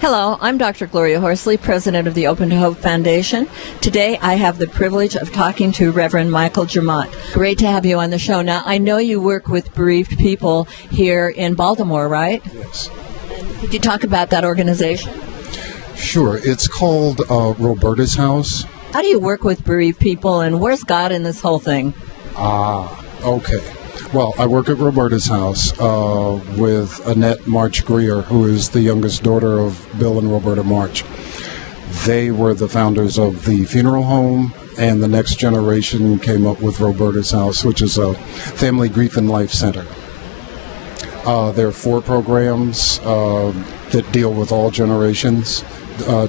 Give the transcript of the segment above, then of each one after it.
Hello, I'm Dr. Gloria Horsley, president of the Open to Hope Foundation. Today I have the privilege of talking to Reverend Michael Jemmott. Great to have you on the show. Now, I know you work with bereaved people here in Baltimore, right? Yes. Could you talk about that organization? Sure. It's called Roberta's House. How do you work with bereaved people, and where's God in this whole thing? Okay. Well, I work at Roberta's House with Annette March Greer, who is the youngest daughter of Bill and Roberta March. They were the founders of the funeral home, and the next generation came up with Roberta's House, which is a family grief and life center. There are 4 programs that deal with all generations,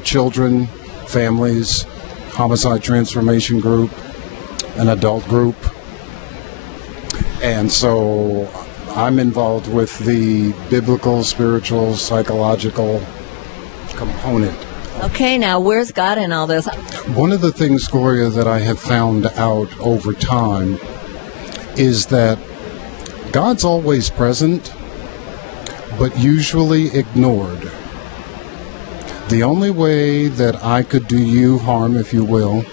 children, families, homicide transformation group, an adult group. And so I'm involved with the biblical, spiritual, psychological component. Okay, now where's God in all this? One of the things, Gloria, that I have found out over time is that God's always present, but usually ignored. The only way that I could do you harm, if you will,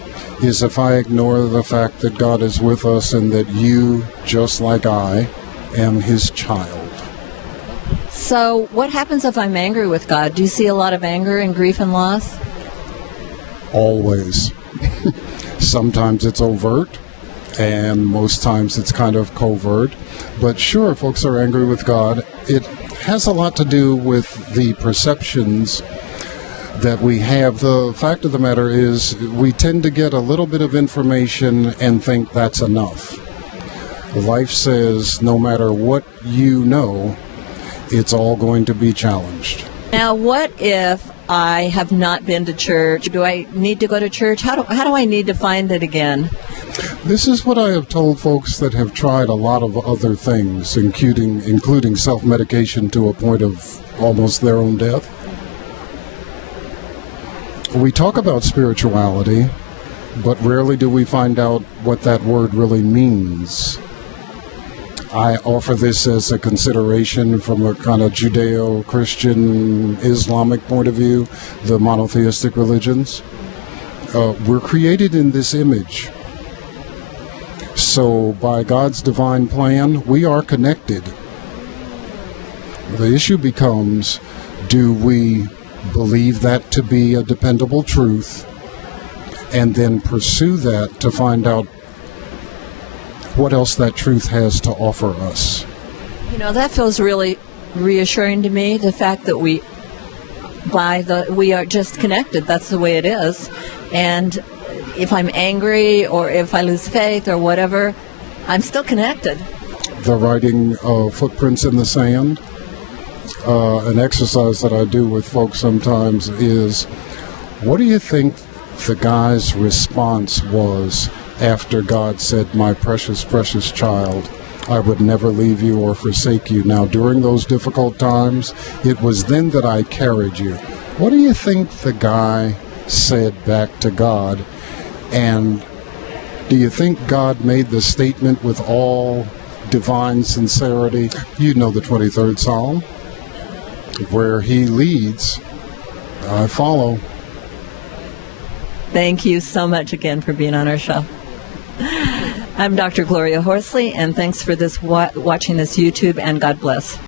is if I ignore the fact that God is with us and that you, just like I, am his child. So what happens if I'm angry with God? Do you see a lot of anger and grief and loss? Always. Sometimes it's overt, and most times it's kind of covert. But sure, folks are angry with God. It has a lot to do with the perceptions that we have. The fact of the matter is we tend to get a little bit of information and think that's enough. Life says no matter what you know, it's all going to be challenged. Now, what if I have not been to church? Do I need to go to church? How do I need to find it again? This is what I have told folks that have tried a lot of other things, including self-medication to a point of almost their own death. We talk about spirituality, but rarely do we find out what that word really means. I offer this as a consideration from a kind of Judeo-Christian Islamic point of view, the monotheistic religions. We're created in this image. So by God's divine plan, we are connected. The issue becomes, do we believe that to be a dependable truth, and then pursue that to find out what else that truth has to offer us? You know, that feels really reassuring to me, the fact that we are just connected. That's the way it is. And if I'm angry or if I lose faith or whatever, I'm still connected. The writing footprints in the sand. An exercise that I do with folks sometimes is, what do you think the guy's response was after God said, "My precious, precious child, I would never leave you or forsake you"? Now, during those difficult times, it was then that I carried you. What do you think the guy said back to God? And do you think God made the statement with all divine sincerity? You know the 23rd Psalm. Where he leads, I follow. Thank you so much again for being on our show. I'm Dr. Gloria Horsley, and thanks for watching this YouTube, and God bless.